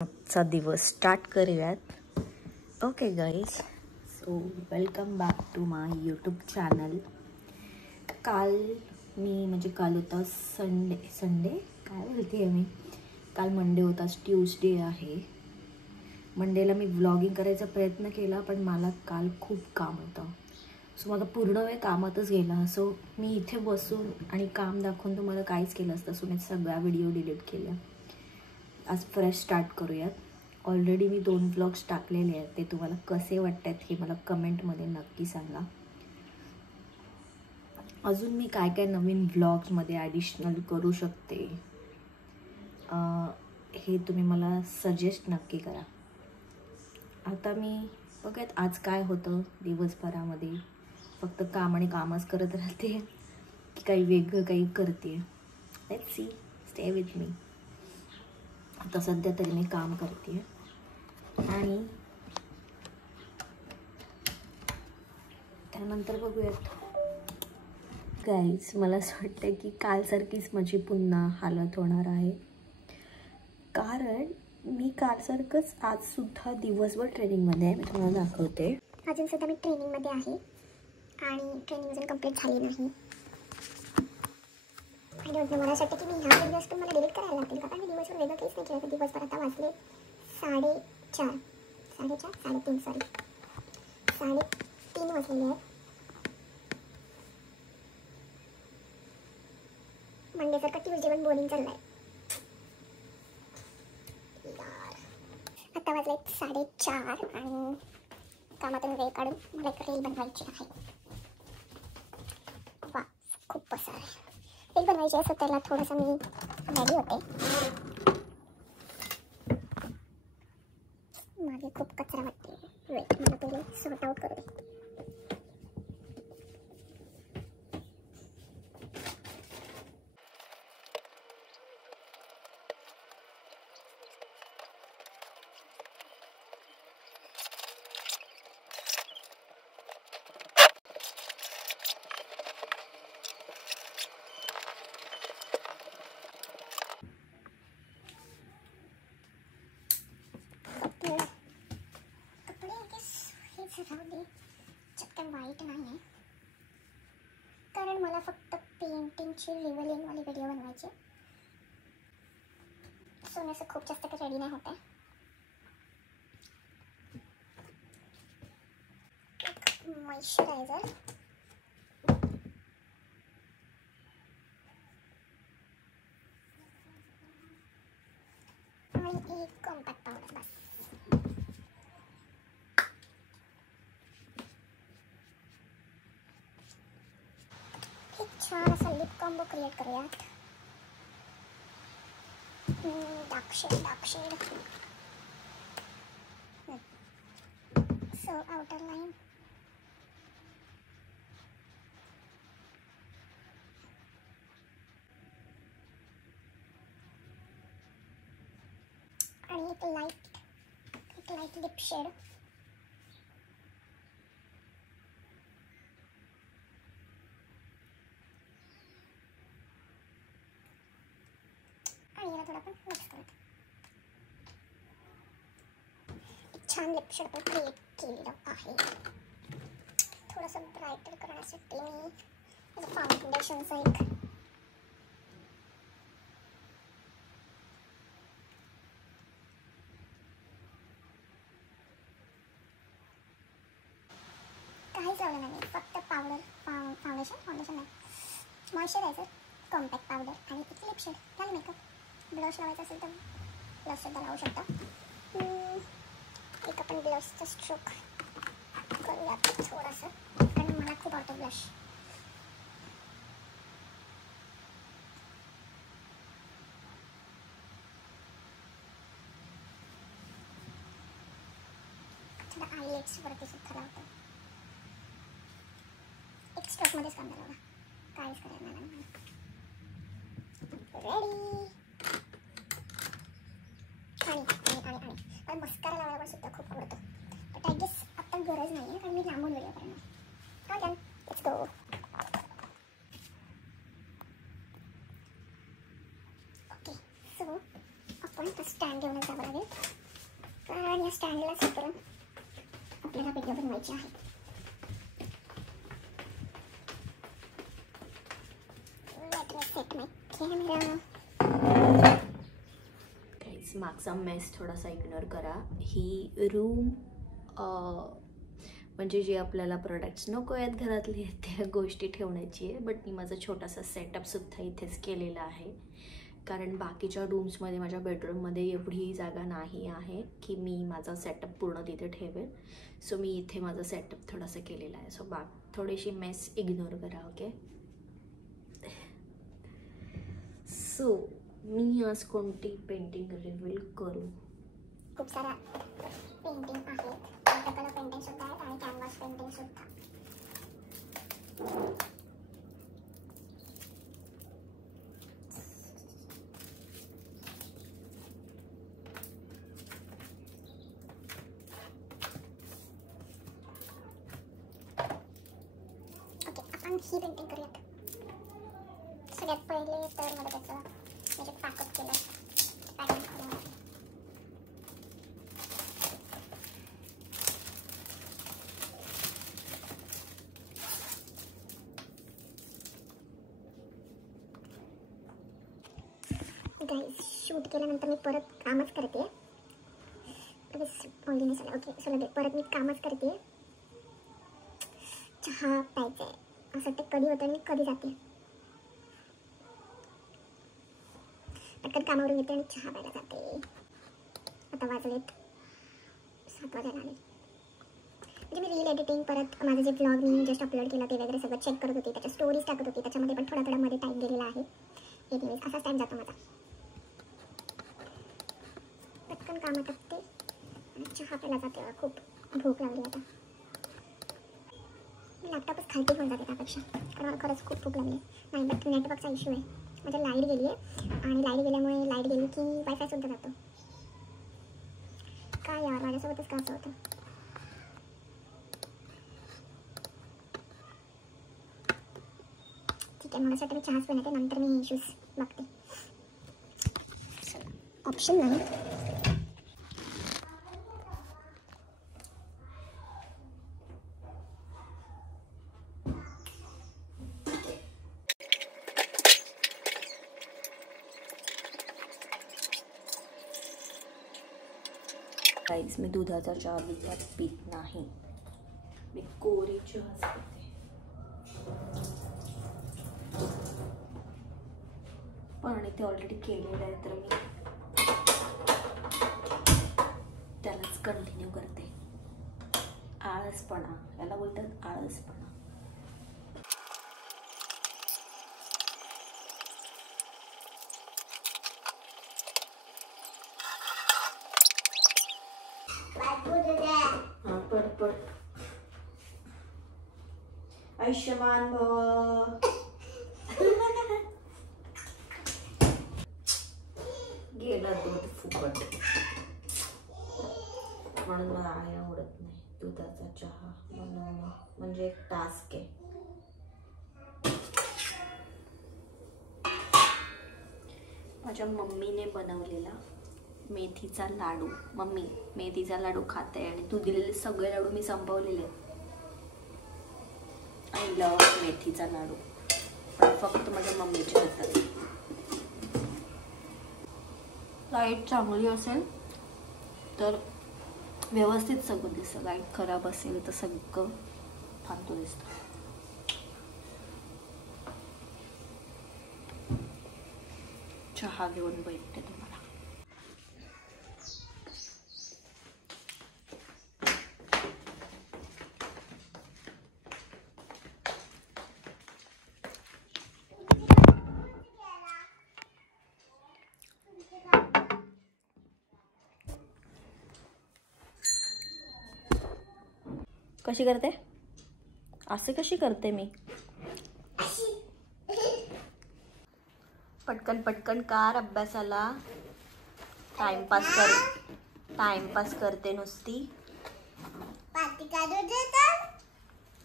आजचा दिवस स्टार्ट करूयात. Okay guys, so welcome back to my YouTube channel. काल होता संडे काय बोलते मी, काल मंडे होता, ट्यूसडे आहे. मंडेला मी व्लॉगिंग करायचा प्रयत्न केला, पण मला काल खूप काम होतं. सो माझा पूर्ण वेळ कामातच गेला. सो मी इथे बसून आणि काम दाखवून तुम्हाला काहीच केलं असतं. सो मी सगळ्या व्हिडिओ डिलीट केल्या. आज फ्रेश स्टार्ट करूयात. ऑलरेडी मी 2 व्लॉग्स टाकलेले आहेत. ते तुम्हाला कसे वाटतात हे मला कमेंटमध्ये नक्की सांगा. अजून मी काय काय नवीन व्लॉग्समध्ये ॲडिशनल करू शकते हे तुम्ही मला सजेस्ट नक्की करा. आता मी बघत आज काय होतं दिवसभरामध्ये, फक्त काम आणि कामच करत राहते की काही वेगळं काही करते. Let's see, stay with me. आता सध्या तरी मी काम करते आणि त्यानंतर बघूयात. गाईज, मला असं वाटतं की कालसारखीच माझी पुन्हा हालत होणार आहे, कारण मी कालसारखंच आजसुद्धा दिवसभर ट्रेनिंगमध्ये आहे. मी तुम्हाला दाखवते. अजून सुद्धा मी ट्रेनिंगमध्ये आहे आणि ट्रेनिंग अजून कंप्लीट झाली नाही. आणि मला असं वाटतं की मी ह्या दिवस पण मला डिलीट करायला लागतील, कारण मी दिवसभर वेगळं काहीच नाही केलं. दिवसभर आता वाजले 3:30 वाजलेले आहेत. मंडेसारखं ट्यूसडे पण बोरिंग चाललं आहे. आता वाजले 4:30 आणि कामातून वेळ काढून मला एक रील बनवायची आहे. वा, खूप पसार आहे. रील बनवायची आहे, सो त्याला थोडंसं मी रेडी होते. मागे खूप कचरा वाटते. वेट, मला पहिले सॉर्ट आउट करू दे. चक्कर वाईट नाही आहे, कारण मला फक्त पेंटिंगची रिव्हलिंगवाली व्हिडिओ बनवायची. सो मी असं खूप जास्त काही रेडी नाही होत आहे. मॉइश्चरायझर आणि एक कॉम्पॅक्ट पावडर, बस. छान असा लिप कॉम्बो क्रिएट करूयात. Dark shade so outer line आणि एक लाईट लिप शेड. आणि याला थोडं आपण मिक्स करूया. एक छान लिप शेड आपण क्रिएट केलेलं आहे. थोडंसं ब्राईटर करण्यासाठी मी फाउंडेशनचा एक काहीच लावलं नाही, फक्त फाउंडेशन नाही, मॉइश्चरायझर, कॉम्पॅक्ट पावडर आणि एक लिप शेड. झालं मेकअप. ब्लश लावायचा असेल तर ब्लश सुद्धा लावू शकता. एक आपण ब्लशचा स्ट्रोक करूया थोडंसं, कारण मला खूप आवडतो ब्लश. थोडं आयलेट्सवरती सुद्धा लावतो. एक स्ट्रोकमध्येच कांदा लावला, काहीच करायला नाही. रेडी. आणि मला मस्कारा लावायला सुद्धा खूप आवडतो, बट आय गेस आता गरज नाही आहे, कारण मी लांबून व्हिडिओ करणार. Let's go. ओके, सो आपण स्टँड घेऊनच जावं लागेल. या स्टँडला सेट करून आपल्याला व्हिडिओ बनवायचे आहेत. Let me set my camera. Guys मागचा मेस थोडासा इग्नोर करा. ही रूम म्हणजे जे आपल्याला प्रोडक्ट्स नको आहेत घरातले त्या गोष्टी ठेवण्याची आहे. बट मी माझा छोटासा सेटअपसुद्धा इथेच केलेला आहे, कारण बाकीच्या रूम्समध्ये माझ्या बेडरूममध्ये एवढी जागा नाही आहे की मी माझा सेटअप पूर्ण तिथे ठेवेल. सो मी इथे माझा सेटअप थोडासा केलेला आहे. सो थोडीशी मेस इग्नोर करा. ओके. सो मी आज कोणती पेंटिंग रिव्हील करू? खूप सारा पेंटिंग आहेत, वॉटरकलर पेंटिंग सुद्धा आहेत आणि कॅनव्हास पेंटिंग सुद्धा. ओके, आपण ही पेंटिंग करूयात. सगळ्यात पहिले तर मला त्याचं म्हणजे पॅकअप केलं. पॅकिंग करून गाईज शूट केल्यानंतर मी परत कामच करते. ओके, सो लगेच परत मी कामच करते. चहा प्यायचा आहे असं वाटतं. कधी होतं आणि कधी जाते. पटकन कामावरून येते आणि चहा प्यायला जाते. आता वाजलेत 7 वाजायला आले. म्हणजे मी रील एडिटिंग, परत माझं जे ब्लॉग मी जस्ट अपलोड केला ते वगैरे सगळं चेक करत होती. त्याच्या स्टोरीज टाकत होती. त्याच्यामध्ये पण थोडा मध्ये टाईम गेलेला आहे. एनिवेज असाच टाईम जातो माझा. पटकन कामं टाकते आणि चहा प्यायला जाते. खूप भूक लागली आता. मी लॅपटॉपच खालती घेऊन जाते त्यापेक्षा, कारण मला खरंच खूप भूक लागली. नाही बट नेटवर्कचा इश्यू आहे. माझ्या लाईट गेली आहे आणि लाईट गेल्यामुळे लाईट गेली की वायफाय सुद्धा जातो. काय यार, माझ्यासोबतच का असं होतं. ठीक आहे, मला मी चहाच बनवते, नंतर मी इश्यूज बघते. ऑप्शन नाही. गाईज मी दुधाचा चहा विकत पीत नाही. मी कोरी चहाच पिते. पण इथे ऑलरेडी केलेलं आहे तर मी त्यालाच कंटिन्यू करते. आळसपणा याला बोलतात, आळसपणा. पड आयुष्यमान भव. गेला दूध फुकट. म्हणून मला आवडत नाही दुधाचा चहा बनवणं. म्हणजे एक टास्क आहे. माझ्या मम्मीने बनवलेला मेथीचा लाडू. मम्मी मेथीचा लाडू खाते आणि तू दिलेले सगळे लाडू मी संपवलेले. आय लव मेथीचा लाडू, पण फक्त माझ्या मम्मीच्या हातात. लाईट चांगली असेल तर व्यवस्थित सगळं दिसतं. लाईट खराब असेल तर सगळं फालतू दिसतं. चहा घेऊन भेटते तुम्हाला. कशी करते? असे कशी करते मी? पटकन पटकन कार अभ्यासाला. टाइमपास करते नुसती. पाटी काढू दे.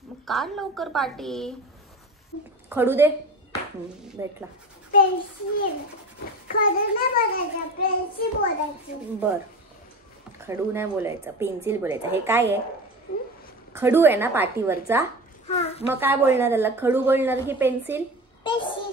मग काढ लवकर पाटी. खडू दे. भेटला. पेन्सिल खडू नाही बोलायचं, पेन्सिल बोलायचं. बर खडू नाही बोलायचं, पेन्सिल बोलायचं. हे काय आहे? खडू आहे ना पाठीवरचा. मग काय बोलणार त्याला? खडू बोलणार की पेन्सिल? पेन्सिल.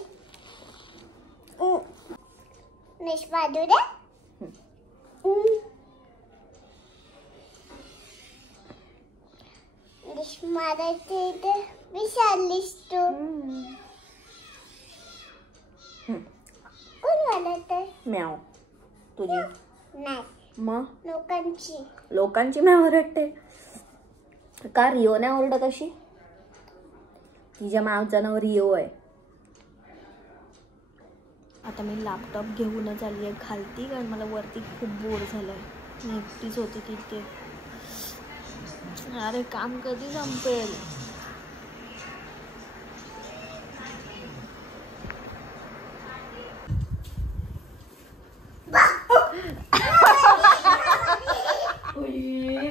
विचारलीस तू कोण वालत? म्याव. तुझी नाही, मग लोकांची म्याव ओरडते का? रिओ नाही ओरडत अशी? तिच्या मावचं नाव रिओ आहे. आता मी लॅपटॉप घेऊनच आली आहे खालती, कारण मला वरती खूप बोर झालंय. मी एकटीच होते तिथे. अरे काम कधी संपेल?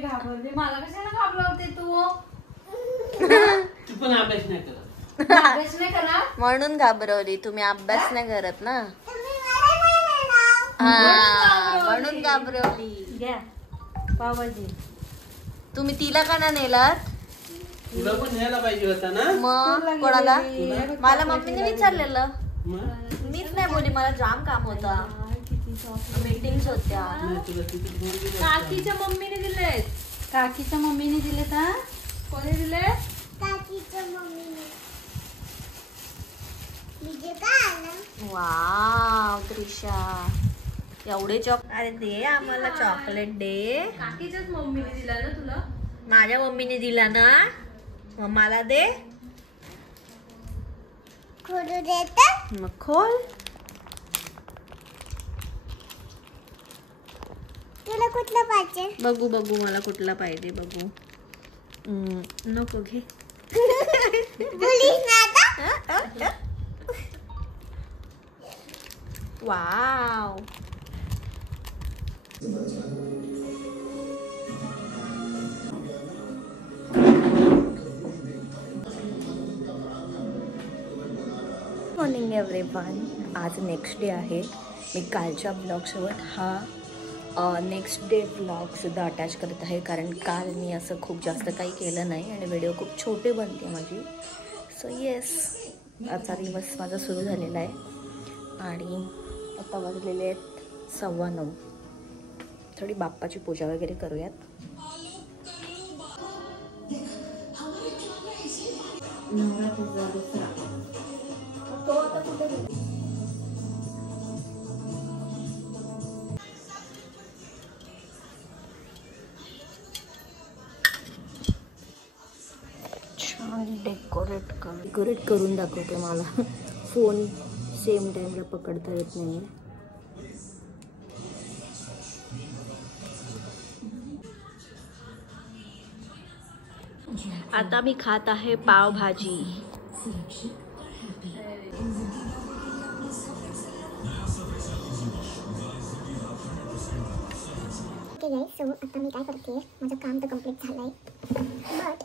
घाबरते मला. कशाला घाबरवते तू? तू पण अभ्यास नाही करत. अभ्यास नाही करत म्हणून घाबरवली. तुम्ही अभ्यास नाही करत ना, म्हणून घाबरवली. घ्या पावभाजी. तुम्ही तिला का नाही नेलात? तुला पण न्यायला पाहिजे होता ना. मग कोणाला? मला मम्मीने विचारलेलं. मीच नाही बोली, मला जाम काम होता, मीटिंग्स होत्या. काकीच्या मम्मीने दिलेत. काकीच्या मम्मीने दिलेत. हा, कोणी दिले? काकीच्या मम्मीने. म्हणजे काय आलं? वाव त्रिशा, एवढे अरे दे आम्हाला चॉकलेट दे. काकीच्याच मम्मीने दिला ना तुला? माझ्या मम्मीने दिला ना, मग मला दे. खोलू देतात? मग खोल. तुला कुठलं पाहिजे? बघू बघू मला कुठला पाहिजे बघू. नको घे. बोलीस ना आता? वाव. Morning everyone. आज नेक्स्ट डे आहे. मी कालच्या ब्लॉगसोबत हा नेक्स्ट डे ब्लॉगसुद्धा अटॅच करत आहे, कारण काल मी असं खूप जास्त काही केलं नाही आणि व्हिडिओ खूप छोटे बनते माझी. सो येस, आजचा दिवस माझा सुरू झालेला आहे आणि आता वाजलेले आहेत 9:15. थोडी बाप्पाची पूजा वगैरे करूयात. छान डेकोरेट करून दाखवते. मला फोन सेम टाइमला पकडता येत नाही. आता मी खात आहे पावभाजी. सो आता मी काय करते, माझं काम तर कम्प्लीट झालं आहे, but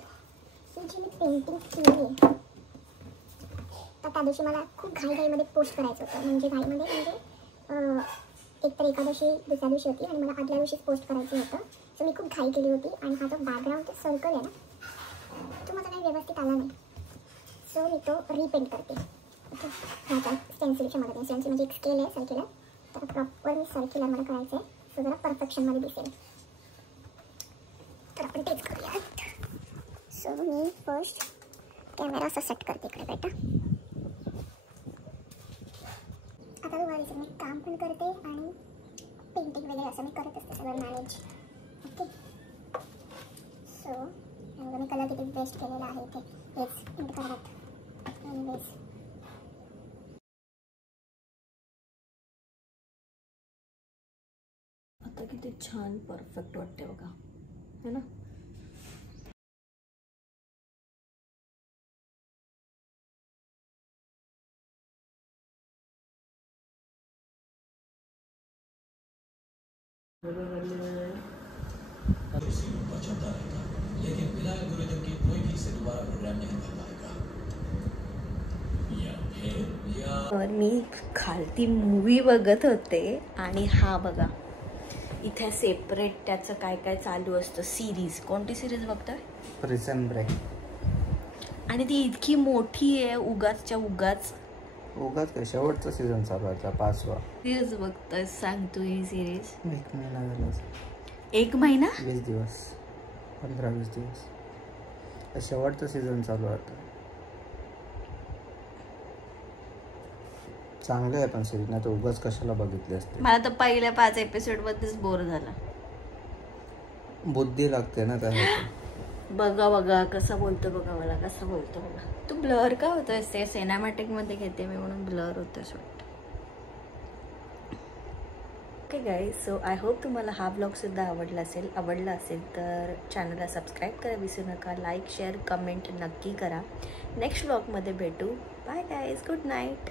he G me painting केली आहे तर त्या दिवशी मला खूप घाईमध्ये पोस्ट करायचं होतं. म्हणजे एकतर एकादशी दुसऱ्या दिवशी होती आणि मला आदल्या दिवशीच पोस्ट करायचं होतं. सो मी खूप घाई केली होती आणि हा जो बॅकग्राऊंड सर्कल आहे ना, तो माझा काही व्यवस्थित आला नाही. सो मी तो रिपेंट करते. ओके, माझ्या स्टेन्सिलच्या मदतीने. स्टेन्सिल म्हणजे एक स्केल आहे सर्क्युलर, तर प्रॉपर मी सर्क्युलर मला करायचं आहे. सो जरा परफेक्शनमध्ये दिसेल. तर आपण तेच करूयात. सो मी फर्स्ट कॅमेरा असा सेट करते इकडे बेटा. आता तुम्हाला दिसेल मी काम पण करते आणि पेंटिंग वगैरे असं मी करत असते सगळं मॅनेज. ओके, सो मी कलर किती बेस्ट केलेला आहे ते हेच इंट करत. एनिवेज आता किती छान परफेक्ट वाटते बघा, है ना? तर मी खालती मूवी बघत होते आणि हा बघा इथे सेपरेट त्याचं काय काय चालू असतं. सिरीज कोणती सिरीज बघताय? Prison break. आणि ती इतकी मोठी आहे उगाचच्या उगाच. उगाच काय, शेवटचा सीझन चालू आहे 5वा. सिरीज बघतोय सांग तू ही सिरीज? 1 महिना झाला. 1 महिना? 20 दिवस, 15-20 दिवस. शेवटचा सीझन चालू आहे आता. चांगलं आहे पण सिरीज, नाही तर उगाच कशाला बघितली असते. मला तर पहिल्या 5 एपिसोडमध्येच बोर झाला. बुद्धी लागते ना त्यासाठी. बघा कसं बोलतो बघा, मला कसं बोलतो बघा. तू ब्लर का होतोय? ते सिनेमॅटिक मध्ये घेते मी म्हणून ब्लर होतोय वाटतं. Okay guys, so I hope तुम्हाला हा ब्लॉगसुद्धा आवडला असेल तर चॅनलला सबस्क्राईब करा विसरू नका. लाईक शेअर कमेंट नक्की करा. नेक्स्ट ब्लॉगमध्ये भेटू. Bye guys, good night.